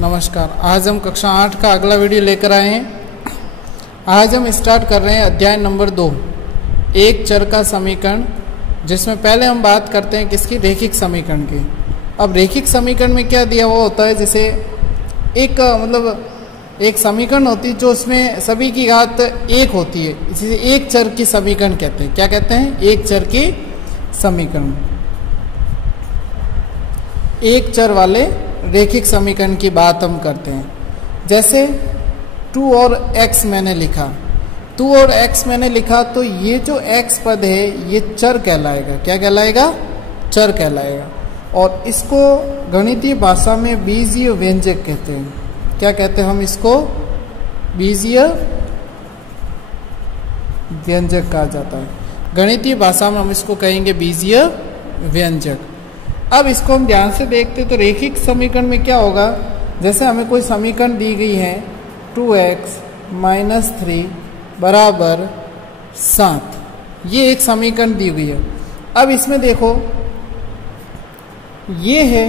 नमस्कार। आज हम कक्षा 8 का अगला वीडियो लेकर आए हैं। आज हम स्टार्ट कर रहे हैं अध्याय नंबर 2, एक चर का समीकरण, जिसमें पहले हम बात करते हैं किसकी, रेखिक समीकरण की। अब रेखिक समीकरण में क्या दिया हुआ होता है, जैसे एक समीकरण होती है जो उसमें सभी की घात एक होती है, इसी से एक चर की समीकरण कहते हैं। क्या कहते हैं? एक चर की समीकरण। एक चर वाले रेखिक समीकरण की बात हम करते हैं। जैसे 2 और x मैंने लिखा, 2 और x मैंने लिखा, तो ये जो x पद है ये चर कहलाएगा। क्या कहलाएगा? चर कहलाएगा। और इसको गणितीय भाषा में बीजीय व्यंजक कहते हैं। क्या कहते हैं हम इसको? बीजीय व्यंजक कहा जाता है। गणितीय भाषा में हम इसको कहेंगे बीजीय व्यंजक। अब इसको हम ध्यान से देखते तो रेखिक समीकरण में क्या होगा, जैसे हमें कोई समीकरण दी गई है 2x - 3 बराबर 7, ये एक समीकरण दी हुई है। अब इसमें देखो ये है,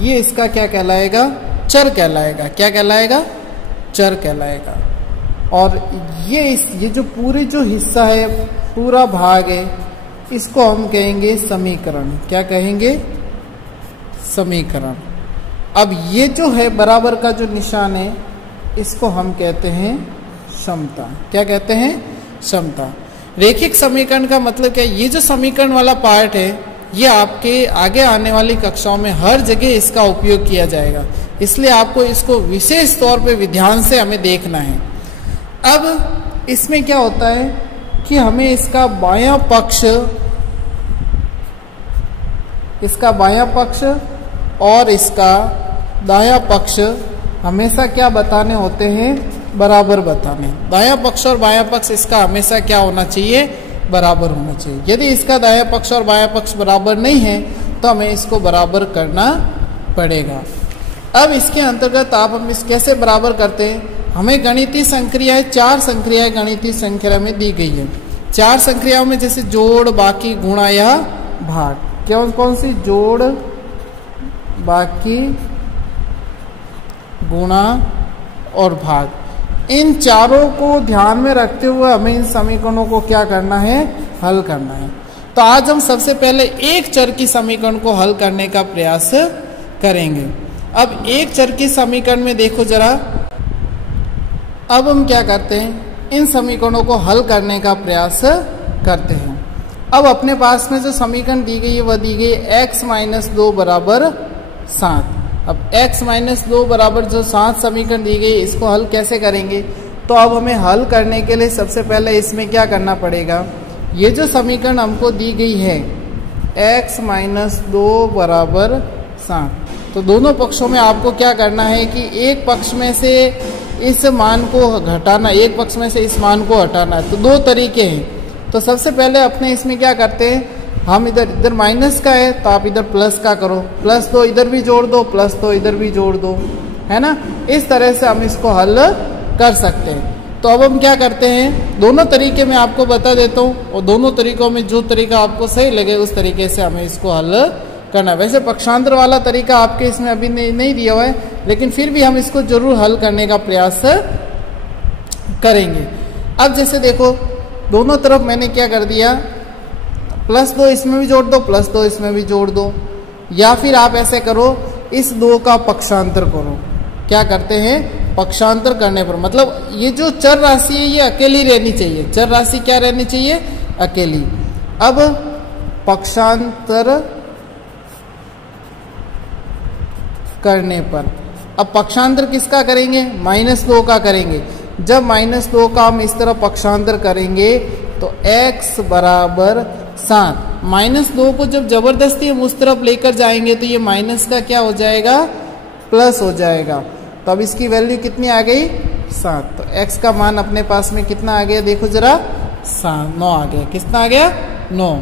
ये इसका क्या कहलाएगा? चर कहलाएगा। क्या कहलाएगा? चर कहलाएगा। और ये जो पूरे जो हिस्सा है, पूरा भाग है, इसको हम कहेंगे समीकरण। क्या कहेंगे? समीकरण। अब ये जो है बराबर का जो निशान है, इसको हम कहते हैं समता। क्या कहते हैं? समता। रेखिक समीकरण का मतलब क्या है? ये जो समीकरण वाला पार्ट है, ये आपके आगे आने वाली कक्षाओं में हर जगह इसका उपयोग किया जाएगा, इसलिए आपको इसको विशेष तौर पे ध्यान से हमें देखना है। अब इसमें क्या होता है कि हमें इसका बायां पक्ष और इसका दायां पक्ष हमेशा क्या बताने होते हैं? बराबर बताने। दायां पक्ष और बायां पक्ष इसका हमेशा क्या होना चाहिए? बराबर होना चाहिए। यदि इसका दायां पक्ष और बायां पक्ष बराबर नहीं है तो हमें इसको बराबर करना पड़ेगा। अब इसके अंतर्गत हम इस कैसे बराबर करते हैं? हमें गणितीय संक्रियाएं, 4 संक्रियाएं गणितीय संख्या में दी गई है। 4 संक्रियाओं में जैसे जोड़, बाकी, गुणा या भाग। कौन सी? जोड़, बाकी, गुणा और भाग। इन चारों को ध्यान में रखते हुए हमें इन समीकरणों को क्या करना है? हल करना है। तो आज हम सबसे पहले एक चर की समीकरण को हल करने का प्रयास करेंगे। अब एक चर की समीकरण में देखो जरा, अब हम क्या करते हैं? इन समीकरणों को हल करने का प्रयास करते हैं। अब अपने पास में जो समीकरण दी गई है वह दी गई x - 2 बराबर 7। अब x - 2 बराबर जो 7 समीकरण दी गई, इसको हल कैसे करेंगे? तो अब हमें हल करने के लिए सबसे पहले इसमें क्या करना पड़ेगा? ये जो समीकरण हमको दी गई है x - 2 बराबर 7, तो दोनों पक्षों में आपको क्या करना है कि एक पक्ष में से इस मान को घटाना, एक पक्ष में से इस मान को हटाना है। तो 2 तरीके हैं। तो सबसे पहले अपने इसमें क्या करते हैं, हम इधर माइनस का है तो आप इधर प्लस का करो, +2 इधर भी जोड़ दो, +2 इधर भी जोड़ दो, है ना। इस तरह से हम इसको हल कर सकते हैं। तो अब हम क्या करते हैं, दोनों तरीके मैं आपको बता देता हूँ, और दोनों तरीकों में जो तरीका आपको सही लगे उस तरीके से हमें इसको हल करना है। वैसे पक्षांतर वाला तरीका आपके इसमें अभी नहीं दिया हुआ है, लेकिन फिर भी हम इसको जरूर हल करने का प्रयास करेंगे। अब जैसे देखो, दोनों तरफ मैंने क्या कर दिया, +2 इसमें भी जोड़ दो, +2 इसमें भी जोड़ दो, या फिर आप ऐसे करो, इस 2 का पक्षांतर करो। क्या करते हैं? पक्षांतर करने पर मतलब ये जो चर राशि है ये अकेली रहनी चाहिए। चर राशि क्या रहनी चाहिए? अकेली। अब पक्षांतर करने पर, अब पक्षांतर किसका करेंगे? -2 का करेंगे। जब -2 का हम इस तरह पक्षांतर करेंगे तो x बराबर 7, -2 को जब जबरदस्ती हम उस तरफ लेकर जाएंगे तो ये माइनस का क्या हो जाएगा? प्लस हो जाएगा। तो अब इसकी वैल्यू कितनी आ गई? 7। तो x का मान अपने पास में कितना आ गया? देखो जरा, 9 आ गया। कितना आ गया? 9।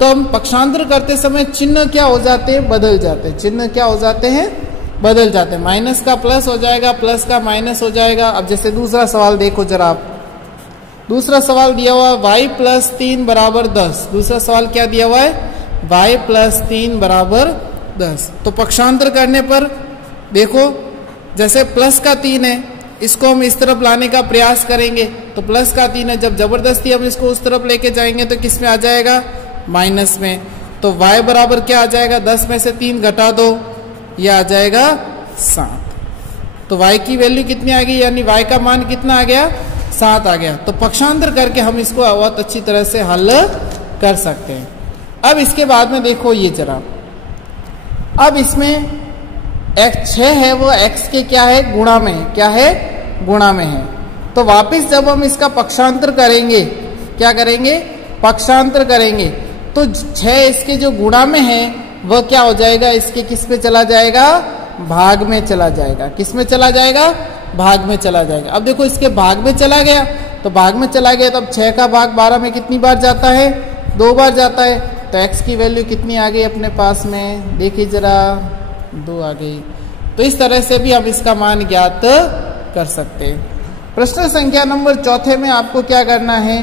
तो हम पक्षांतर करते समय चिन्ह क्या हो जाते हैं? बदल जाते हैं। चिन्ह क्या हो जाते हैं? बदल जाते हैं। माइनस का प्लस हो जाएगा, प्लस का माइनस हो जाएगा। अब जैसे दूसरा सवाल देखो जरा आप, दूसरा सवाल दिया हुआ है y + 3 बराबर 10। दूसरा सवाल क्या दिया हुआ है? y + 3 बराबर 10। तो पक्षांतर करने पर देखो जैसे प्लस का 3 है, इसको हम इस तरफ लाने का प्रयास करेंगे तो प्लस का 3 है, जब जबरदस्ती हम इसको उस तरफ लेके जाएंगे तो किस में आ जाएगा, माइनस में। तो y बराबर क्या आ जाएगा, 10 में से 3 घटा दो, ये आ जाएगा 7। तो y की वैल्यू कितनी आ गई, यानी y का मान कितना आ गया, 7 आ गया। तो पक्षांतर करके हम इसको बहुत अच्छी तरह से हल कर सकते हैं। अब इसके बाद में देखो ये जरा, अब इसमें x 6 है वो x के क्या है, गुणा में है, क्या है, गुणा में है। तो वापस जब हम इसका पक्षांतर करेंगे, क्या करेंगे, पक्षांतर करेंगे, तो 6 इसके जो गुणा में है वह क्या हो जाएगा, इसके किस पे चला जाएगा, भाग में चला जाएगा। किस में चला जाएगा, भाग में चला जाएगा। अब देखो इसके भाग में चला गया, तो भाग में चला गया तो अब 6 का भाग 12 में कितनी बार जाता है, 2 बार जाता है। तो x की वैल्यू कितनी आ गई अपने पास में, देखिए जरा, 2 आ गई। तो इस तरह से भी हम इसका मान ज्ञात कर सकते हैं। प्रश्न संख्या नंबर 4 में आपको क्या करना है,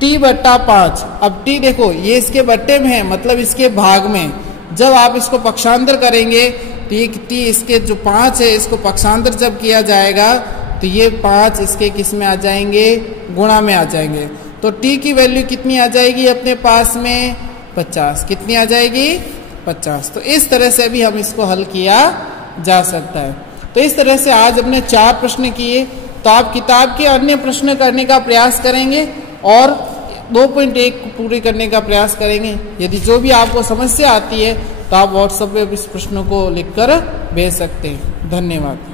t/5। अब t देखो ये इसके बट्टे में है, मतलब इसके भाग में। जब आप इसको पक्षांतर करेंगे तो ये t इसके जो 5 है, इसको पक्षांतर जब किया जाएगा तो ये 5 इसके किस में आ जाएंगे, गुणा में आ जाएंगे। तो t की वैल्यू कितनी आ जाएगी अपने पास में, 50। कितनी आ जाएगी, 50। तो इस तरह से भी हम इसको हल किया जा सकता है। तो इस तरह से आज हमने 4 प्रश्न किए। तो आप किताब के अन्य प्रश्न करने का प्रयास करेंगे और 2.1 पूरी करने का प्रयास करेंगे। यदि जो भी आपको समस्या आती है तो आप व्हाट्सएप पे इस प्रश्नों को लिखकर भेज सकते हैं। धन्यवाद।